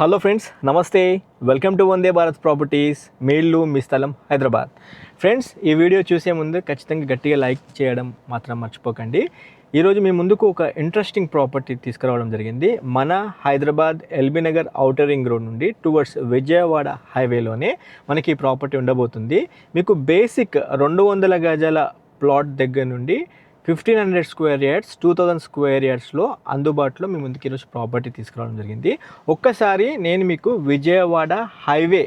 Hello friends, నమస్తే. Welcome to Vande Bharat properties, మీ ఇల్లు మీ స్థలం హైదరాబాద్. ఫ్రెండ్స్, ఈ వీడియో చూసే ముందు ఖచ్చితంగా గట్టిగా లైక్ చేయడం మాత్రం మర్చిపోకండి. ఈరోజు మీ ముందుకు ఒక ఇంట్రెస్టింగ్ ప్రాపర్టీ తీసుకురావడం జరిగింది. మన Hyderabad LB Nagar outer ring road నుండి టువర్డ్స్ విజయవాడ హైవేలోనే మనకి ఈ ప్రాపర్టీ ఉండబోతుంది. మీకు బేసిక్ 200 గజాల ప్లాట్ దగ్గర నుండి 1500 స్క్వేర్ యార్డ్స్ 2000 స్క్వేర్ యార్డ్స్లో అందుబాటులో మీ ముందుకు ఈరోజు ప్రాపర్టీ తీసుకురావడం జరిగింది. ఒక్కసారి నేను మీకు విజయవాడ హైవే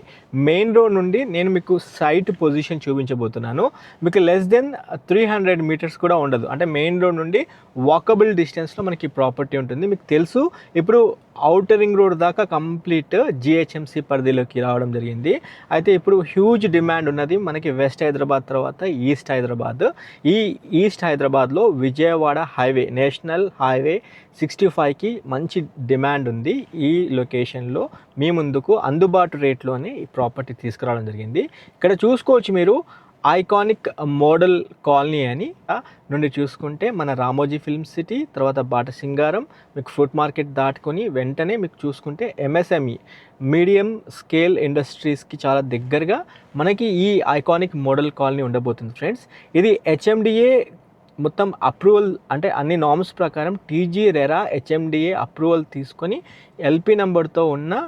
మెయిన్ రోడ్ నుండి నేను మీకు సైట్ పొజిషన్ చూపించబోతున్నాను. మీకు లెస్ దెన్ 300 మీటర్స్ కూడా ఉండదు, అంటే మెయిన్ రోడ్ నుండి వాకబుల్ డిస్టెన్స్లో మనకి ప్రాపర్టీ ఉంటుంది. మీకు తెలుసు, ఇప్పుడు ఔటర్ రింగ్ రోడ్ దాకా కంప్లీట్ జిహెచ్ఎంసీ పరిధిలోకి రావడం జరిగింది. అయితే ఇప్పుడు హ్యూజ్ డిమాండ్ ఉన్నది మనకి వెస్ట్ హైదరాబాద్ తర్వాత ఈస్ట్ హైదరాబాద్. ఈ ఈస్ట్ హైదరాబాద్లో విజయవాడ హైవే, నేషనల్ హైవే 65కి మంచి డిమాండ్ ఉంది. ఈ లొకేషన్లో మీ ముందుకు అందుబాటు రేట్లోనే ఈ ప్రాపర్టీ తీసుకురావడం జరిగింది. ఇక్కడ చూసుకోవచ్చు మీరు, ఐకానిక్ మోడల్ కాలనీ అని నుండి చూసుకుంటే మన రామోజీ ఫిల్మ్ సిటీ, తర్వాత బాటసింగారం, మీకు ఫుడ్ మార్కెట్ దాటుకొని వెంటనే మీకు చూసుకుంటే ఎంఎస్ఎంఈ మీడియం స్కేల్ ఇండస్ట్రీస్కి చాలా దగ్గరగా మనకి ఈ ఐకానిక్ మోడల్ కాలనీ ఉండబోతుంది. ఫ్రెండ్స్, ఇది హెచ్ఎండిఏ మొత్తం అప్రూవల్, అంటే అన్ని నార్మ్స్ ప్రకారం టీజీ రెరా హెచ్ఎండిఏ అప్రూవల్ తీసుకొని ఎల్పి నెంబర్తో ఉన్న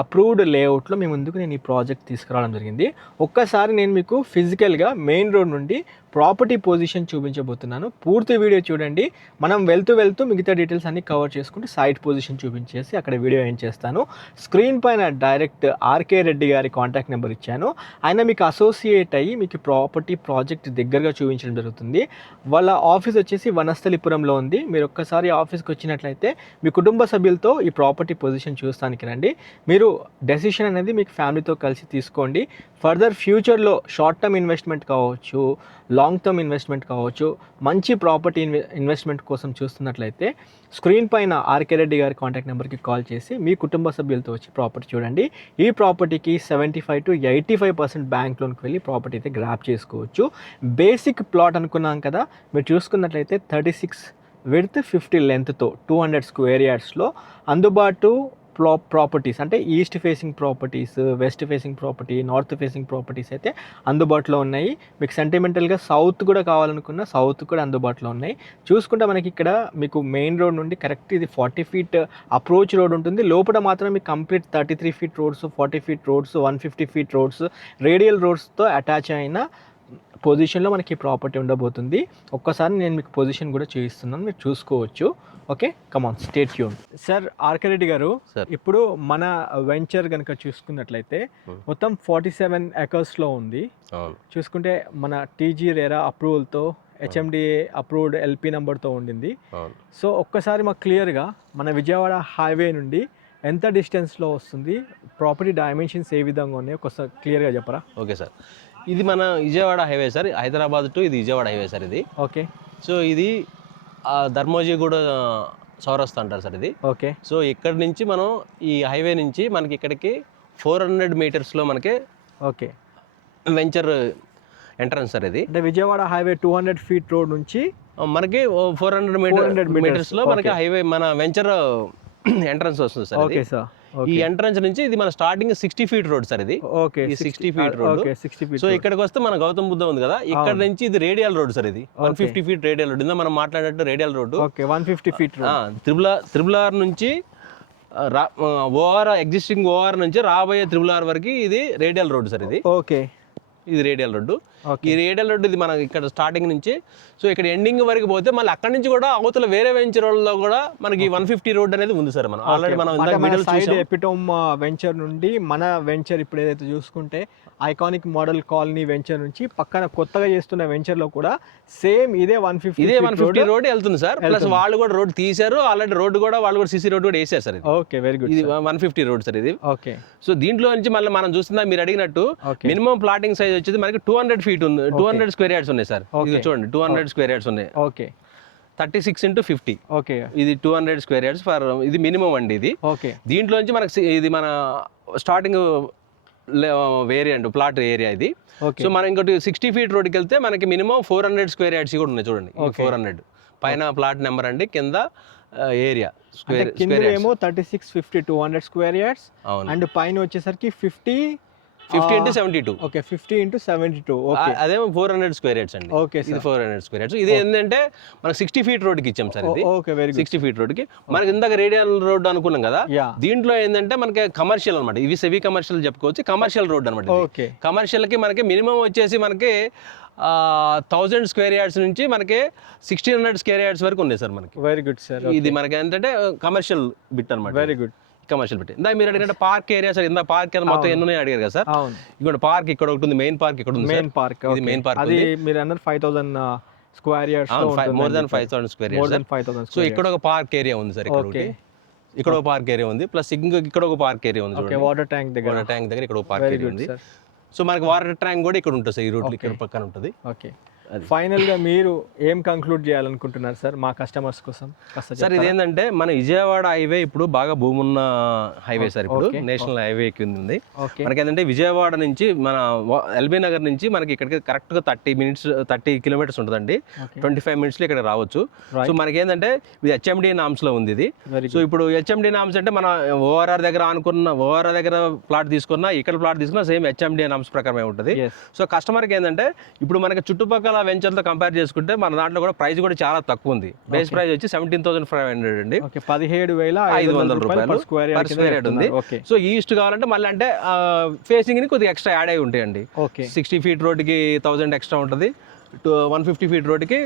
అప్రూవ్డ్ లేఅవుట్లో మీ ముందుకు నేను ఈ ప్రాజెక్ట్ తీసుకురావడం జరిగింది. ఒక్కసారి నేను మీకు ఫిజికల్గా మెయిన్ రోడ్ నుండి ప్రాపర్టీ పొజిషన్ చూపించబోతున్నాను. పూర్తి వీడియో చూడండి. మనం వెళ్తూ మిగతా డీటెయిల్స్ అన్ని కవర్ చేసుకుంటూ సైట్ పొజిషన్ చూపించేసి అక్కడ వీడియో ఏం చేస్తాను. స్క్రీన్ పైన డైరెక్ట్ ఆర్కే రెడ్డి గారి కాంటాక్ట్ నెంబర్ ఇచ్చాను. ఆయన మీకు అసోసియేట్ అయ్యి మీకు ప్రాపర్టీ ప్రాజెక్ట్ దగ్గరగా చూపించడం జరుగుతుంది. వాళ్ళ ఆఫీస్ వచ్చేసి వనస్థలిపురంలో ఉంది. మీరు ఒక్కసారి ఆఫీస్కి వచ్చినట్లయితే మీ కుటుంబ సభ్యులతో ఈ ప్రాపర్టీ పొజిషన్ చూస్తానికి రండి. మీరు డెసిషన్ అనేది మీకు ఫ్యామిలీతో కలిసి తీసుకోండి. ఫర్దర్ ఫ్యూచర్లో షార్ట్ టర్మ్ ఇన్వెస్ట్మెంట్ కావచ్చు, లాంగ్ టర్మ్ ఇన్వెస్ట్మెంట్ కావచ్చు, మంచి ప్రాపర్టీ ఇన్వెస్ట్మెంట్ కోసం చూస్తున్నట్లయితే స్క్రీన్ పైన ఆర్కే రెడ్డి గారి కాంటాక్ట్ నెంబర్కి కాల్ చేసి మీ కుటుంబ సభ్యులతో వచ్చి ప్రాపర్టీ చూడండి. ఈ ప్రాపర్టీకి 75 to 85% బ్యాంక్ లోన్కి వెళ్ళి ప్రాపర్టీ అయితే గ్రాప్ చేసుకోవచ్చు. బేసిక్ ప్లాట్ అనుకున్నాం కదా, మీరు చూసుకున్నట్లయితే 36 విడ్త్ 50 లెంత్తో 200 స్క్వేర్ యార్డ్స్లో అందుబాటు ప్రాపర్టీస్, అంటే east facing properties, west facing property, north facing properties అయితే అందుబాటులో ఉన్నాయి. మీకు సెంటిమెంటల్గా సౌత్ కూడా కావాలనుకున్న సౌత్ కూడా అందుబాటులో ఉన్నాయి. చూసుకుంటే మనకి ఇక్కడ మీకు మెయిన్ రోడ్ నుండి కరెక్ట్ ఇది 40 ఫీట్ అప్రోచ్ రోడ్ ఉంటుంది. లోపల మాత్రం మీకు complete 33 feet roads, 40 feet roads, 150 feet roads, radial రోడ్స్తో అటాచ్ అయిన పొజిషన్లో మనకి ప్రాపర్టీ ఉండబోతుంది. ఒక్కసారి నేను మీకు పొజిషన్ కూడా చూపిస్తున్నాను, మీరు చూసుకోవచ్చు. Okay, come on, stay tune. Sir RK Reddy గారు, ఇప్పుడు మన వెంచర్ కనుక చూసుకున్నట్లయితే మొత్తం 47 acres ఉంది. చూసుకుంటే మన టీజీ రేరా అప్రూవల్తో హెచ్ఎండిఏ అప్రూవ్డ్ ఎల్పి నెంబర్తో ఉండింది. సో ఒక్కసారి మాకు క్లియర్గా మన విజయవాడ హైవే నుండి ఎంత డిస్టెన్స్లో వస్తుంది, ప్రాపర్టీ డైమెన్షన్స్ ఏ విధంగా ఉన్నాయి ఒకసారి క్లియర్గా చెప్పరా? ఓకే సార్, ఇది మన Vijayawada highway sir, Hyderabad to ఇది విజయవాడ హైవే సార్ ఇది. ఓకే, సో ఇది ధర్మోజీగూడ చౌరస్తా అంటారు సార్ ఇది. ఓకే, సో ఇక్కడ నుంచి మనం ఈ హైవే నుంచి మనకి ఇక్కడికి 400 మీటర్స్లో మనకి ఓకే వెంచర్ ఎంట్రన్స్ సార్ ఇది. అంటే విజయవాడ హైవే 200 ఫీట్ రోడ్ నుంచి మనకి 400 మీటర్స్లో మనకి హైవే మన వెంచర్ ఎంట్రన్స్ వస్తుంది సార్. ఓకే సార్, ఈ ఎంట్రన్స్ నుంచి ఇది మన స్టార్టింగ్ 60 ఫీట్ రోడ్ సార్ ఇది. Okay, 60 feet road. సో ఇక్కడికి వస్తే మన గౌతమ్ బుద్ధ ఉంది కదా, ఇక్కడ నుంచి ఇది రేడియల్ రోడ్ సార్. ఇది 150 ఫీట్ రేడియల్ రోడ్. ఇందా మనం మాట్లాడినట్టు radial road. Okay, 150 feet road. Triple R నుంచి ఎగ్జిస్టింగ్ ఓఆర్ నుంచి రాబోయే త్రిబుల్ ఆర్ వరకు ఇది రేడియల్ రోడ్ సార్ ఇది. ఓకే, ఇది రేడియల్ రోడ్డు. ఈ రేడియల్ రోడ్డు ఇది మనకి ఇక్కడ స్టార్టింగ్ నుంచి, సో ఇక్కడ ఎండింగ్ వరకు పోతే మళ్ళీ అక్కడి నుంచి కూడా అవతల వేరే వెంచర్ లో కూడా మనకి 150 రోడ్ అనేది ఉంది సార్. మనం ఆల్రెడీ మనం సైడ్ ఎపిటోమ్ వెంచర్ నుండి మన వెంచర్ ఇప్పుడు ఏదైతే చూసుకుంటే ఐకానిక్ మోడల్ కాలనీ వెంచర్ నుంచి పక్కన కొత్తగా చేస్తున్న వెంచర్ లో కూడా సేమ్ ఇదే 150 రోడ్ వెళ్తుంది సార్. ప్లస్ వాళ్ళు కూడా రోడ్ తీశారు ఆల్రెడీ, రోడ్ కూడా వాళ్ళు కూడా సిసి రోడ్ కూడా వేసారు సార్. Okay, very good. ఇది 150 రోడ్ సార్ ఇది. ఓకే, సో దీంట్లో నుంచి మళ్ళీ మనం చూస్తున్నా మీరు అడిగినట్టు మినిమం ప్లాటింగ్ సైజ్ వచ్చేది మనకి 200 ఫీట్ ఉంది. 200 స్క్వేర్ యార్డ్స్ ఉన్నాయి సార్. ఇది చూడండి, 200 స్క్వేర్ యార్డ్స్ ఉన్నాయి. Okay, 36 into 50. ఓకే, ఇది 200 స్క్వేర్ యార్డ్స్ ఫర్ ఇది మినిమం అండి ఇది. ఓకే, దీంట్లో నుంచి మనకి ఇది మన స్టార్టింగ్ వేరియంట్ ప్లాట్ ఏరియా ఇది. సో మనం ఇంకోటి 60 ఫీట్ రోడ్కి వెళ్తే మనకి మినిమం 400 స్క్వేర్ యార్డ్స్ కూడా ఉన్నాయి చూడండి. 400 పైన ప్లాట్ నెంబర్ అండి, కింద ఏరియా అంటే స్క్వేర్ కింద ఏమో 3650 200 స్క్వేర్ యార్డ్స్ అవును అండ్ పైన వచ్చేసరికి 50 into 72 ఓకే 50 into 72 ఓకే అదేమో 400 స్క్వేర్ యార్డ్స్ అండి ఓకే ఇది 400 స్క్వేర్ యార్డ్స్ ఇది ఏంటంటే మనకి 60 ఫీట్ రోడ్కి ఇచ్చాం సార్ ఇది ఓకే వెరీ గుడ్ 60 ఫీట్ రోడ్కి మనకి ఇందాక రేడియల్ రోడ్ అనుకున్నాం కదా యా దీంట్లో ఏంటంటే మనకి కమర్షియల్ అనమాట ఇవి సెమీ కమర్షియల్ చెప్పుకోవచ్చు కమర్షియల్ రోడ్ అనమాట ఓకే కమర్షియల్కి మనకి మినిమం వచ్చేసి మనకి 1000 స్క్వేర్ యార్డ్స్ నుంచి మనకి 1600 స్క్వేర్ యార్డ్స్ వరకు ఉన్నాయి సార్ మనకి వెరీ గుడ్ సార్ ఇది మనకి ఏంటంటే కమర్షియల్ బిట్ అనమాట వెరీ గుడ్ కమర్షియల్ బిట్ ఇందా మీరు అడిగినట్టు పార్క్ ఏరియా సార్ ఇందా పార్క్ ఏరియా మొత్తం ఎన్ని ఉన్నాయి అడిగారు కదా సార్ అవును ఇక్కడ పార్క్ ఇక్కడ ఒకటి ఉంది మెయిన్ పార్క్ ఇక్కడ ఉంది మెయిన్ పార్క్ ఇది మెయిన్ పార్క్ అది మీరు అన్నారు 5000 square yards more than 5000 square more yards then 5000 so ఇక్కడ ఒక పార్క్ ఏరియా ఉంది సార్ ఇక్కడ ఒకటి ఇక్కడ ఒక పార్క్ ఏరియా ఉంది ప్లస్ ఇక్కడ ఒక పార్క్ ఏరియా ఉంది ఓకే వాటర్ ట్యాంక్ దగ్గర వాటర్ ట్యాంక్ దగ్గర ఇక్కడ ఒక పార్క్ ఏరియా ఉంది సార్ సో మనకి వాటర్ ట్యాంక్ కూడా ఇక్కడ ఉంటుంది సార్ ఈ రోడ్లు ఇక్కడ పక్కన ఉంటుంది ఓకే ఫైనల్ గా మీరు ఏం కంక్లూడ్ చేయాలనుకుంటున్నారు సార్ మా కస్టమర్స్ కోసం సార్ ఇదేంటంటే మన విజయవాడ హైవే ఇప్పుడు బాగా భూమి ఉన్న హైవే సార్ ఇప్పుడు నేషనల్ హైవే ఉంది మనకి ఏంటంటే విజయవాడ నుంచి మన ఎల్బీ నగర్ నుంచి మనకి ఇక్కడికి కరెక్ట్ గా 30 కిలోమీటర్స్ ఉంటుందండి 25 minutes లో ఇక్కడ రావచ్చు సో మనకి ఏంటంటే ఇది హెచ్ఎండి నామ్స్ లో ఉంది ఇది సో ఇప్పుడు హెచ్ఎండి నామ్స్ అంటే మన ఓఆర్ఆర్ దగ్గర ప్లాట్ తీసుకున్నా ఇక్కడ ప్లాట్ తీసుకున్నా సేమ్ హెచ్ఎండి నామ్స్ ప్రకారమే ఉంటుంది సో కస్టమర్కి ఏంటంటే ఇప్పుడు మనకి చుట్టుపక్కల వెంచర్తో కంపేర్ చేసుకుంటే మన దాంట్లో కూడా ప్రైస్ కూడా చాలా తక్కువ ఉంది బేస్ ప్రైస్ వచ్చి 17,500 అండి 17,500 రూపాయలు పర్ స్క్వేర్ యార్డ్ ఉంది సో ఈస్ట్ కావాలంటే మళ్ళీ అంటే ఫేసింగ్ ని కొద్దిగా ఎక్స్ట్రా యాడ్ అయి ఉంటాయండి 60 ఫీట్ రోడ్కి 1000 ఎక్స్ట్రా ఉంటుంది 150 ఫీట్ రోడ్కి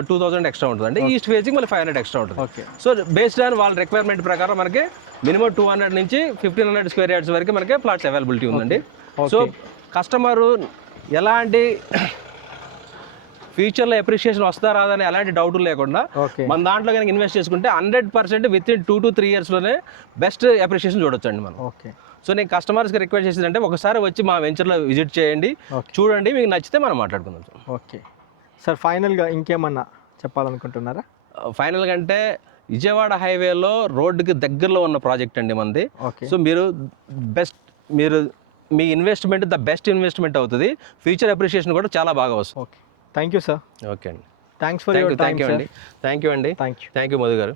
2000 ఎక్స్ట్రా ఉంటుంది అంటే ఈస్ట్ ఫేసింగ్ మళ్ళీ 500 ఎక్స్ట్రా ఉంటుంది సో బేస్డ్ ఆన్ వాళ్ళ రిక్వైర్మెంట్ ప్రకారం మనకి మినిమం 200 నుంచి 1500 స్క్వేర్ యార్డ్స్ వరకు మనకి ప్లాట్స్ అవైలబిలిటీ ఉందండి సో కస్టమరు ఎలాంటి ఫ్యూచర్లో అప్రిషియేషన్ వస్తా రాదని ఎలాంటి డౌట్ లేకుండా మన దాంట్లో కనుక ఇన్వెస్ట్ చేసుకుంటే 100% విత్ ఇన్ 2 to 3 ఇయర్స్లోనే బెస్ట్ అప్రిషియేషన్ చూడొచ్చండి మనం సో నేను కస్టమర్స్కి రిక్వెస్ట్ చేసేదంటే ఒకసారి వచ్చి మా వెంచర్లో విజిట్ చేయండి చూడండి మీకు నచ్చితే మనం మాట్లాడుకుందాం సార్ ఓకే సార్ ఫైనల్గా ఇంకేమన్నా చెప్పాలనుకుంటున్నారా ఫైనల్గా అంటే విజయవాడ హైవేలో రోడ్డుకి దగ్గరలో ఉన్న ప్రాజెక్ట్ అండి మనది సో మీరు మీ ఇన్వెస్ట్మెంట్ ద బెస్ట్ ఇన్వెస్ట్మెంట్ అవుతుంది ఫ్యూచర్ అప్రిషియేషన్ కూడా చాలా బాగా వస్తుంది థ్యాంక్ యూ సార్ ఓకే అండి thanks for your time thank you అండి థ్యాంక్ యూ మధు గారు